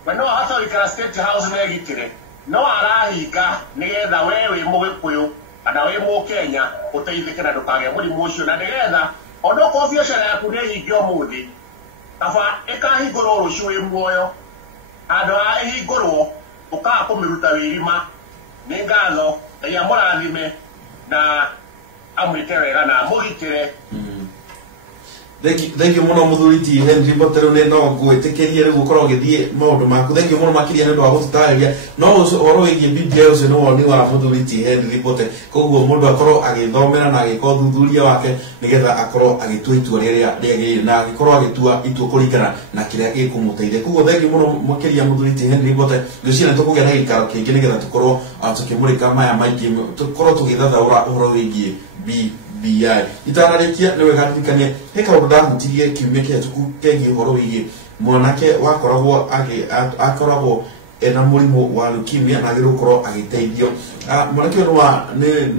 we no ahote gũikara State House na egitĩre no arahinga nĩgetha we wĩ mũgĩkũyũ kana wĩ mũkenya ũteithĩke na ndũkagĩe mũrimũ ũcio na nĩgetha ona okorwo biacara yaku nĩ hinge ũmũthĩ kaba ĩkahingũrwo rũciũ wĩ muoyo handũ ha ĩhingũrwo ũkaga kũmĩruta wĩrima nĩ ngatho Ngai amũrathime na amwĩke wega na amũgitĩre. Thank you muno muthuri ti Henry Botero ne no ngwĩtĩkĩrie rĩu ũkorwo ũgĩthiĩ maũndũ maku thank you muno makĩria nĩ ũndũ wa gũtũtarĩria no ũhoro wĩgiĩ BBI ũcio nĩ woni wa muthuri ti Henry Botero koguo mũndũ akorwo agĩthomera na agĩka ũthuthuria wake nĩgetha akorwo agĩtua itua rĩrĩa rĩagĩrĩire na agĩkorwo agĩtua itua kũringana na kĩrĩa gĩkũmũteithia koguo thank you muno makĩria muthuri ti Henry Botero ngwĩciria nĩ tũkũgĩa na gĩikaro kĩngĩ nĩgetha tũkorwo tũkĩmũrĩka maya maingĩ tũkorwo tũgĩthathaũra ũhoro wĩgiĩ BBI itanarĩkia nĩ wega ndirikanie he kaũndũ ndahutirie kiumia kĩhĩtũku kegiĩ ũhoro wĩgiĩ mwanake akoragwo ena mũrimũ wa leukemia na agĩrĩirwo gũkorwo agĩteithio mwanake ũyũ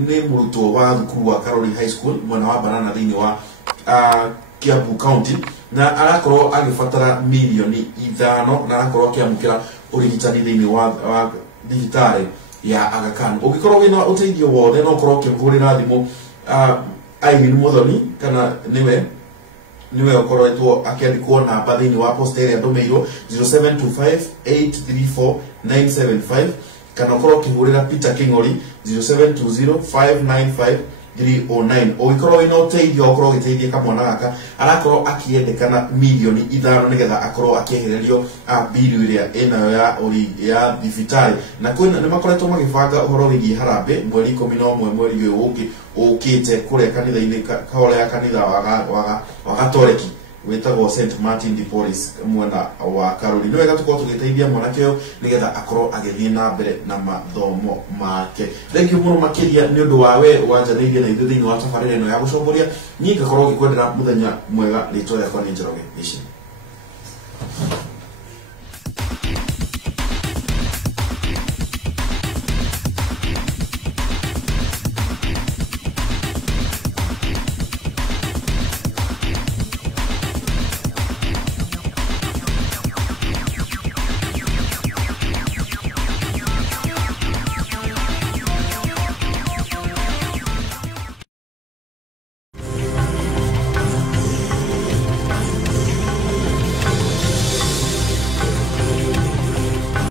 nĩ mũrutwo wa thukuru wa Karori High School mwena wa Banana thĩinĩ wa Kiambu County na arakorwo agĩbatara mirioni 5 na arakorwo akĩamũkĩra ũrigitani thĩinĩ wa thibitarĩ ya Aga Khan ũngĩkorwo wĩna ũteithio wothe no ũkorwo ũkĩmũhũrĩra thimũ Irene Muthoni kana niwe ukoretwo akiandikwo namba thĩinĩ wa posta ĩrĩa ndũmĩirwo 0725834975 kana ukorwo ukihurira Peter King'ori 0720595309 oikorwo ina uteithio okorwo giteithie kamwana gaka arakorwo akiendekana milioni 5 nigetha akorwo akiehererio bill iria ina ya thibitari na kwina ni makoretwo magibanga uhoro wigi harambe mweri 11 mweri uyu ungi ukite kuria kanitha-ini kahora ya kanitha wa Gatoreki wetagwo St Martin de Porres mwena wa Karoli no wega tukorwo tugiteithia mwanake uyu nigetha akorwo agithie na mbere na mathomo make. Thank you muno makiria ni undu wawe wanjanirie na ithu thiini wa tabarĩra ĩno ya gucomoria nyinga korwo gikwendera muthenya mwega ritwa yakwa ni Njoroge Ici.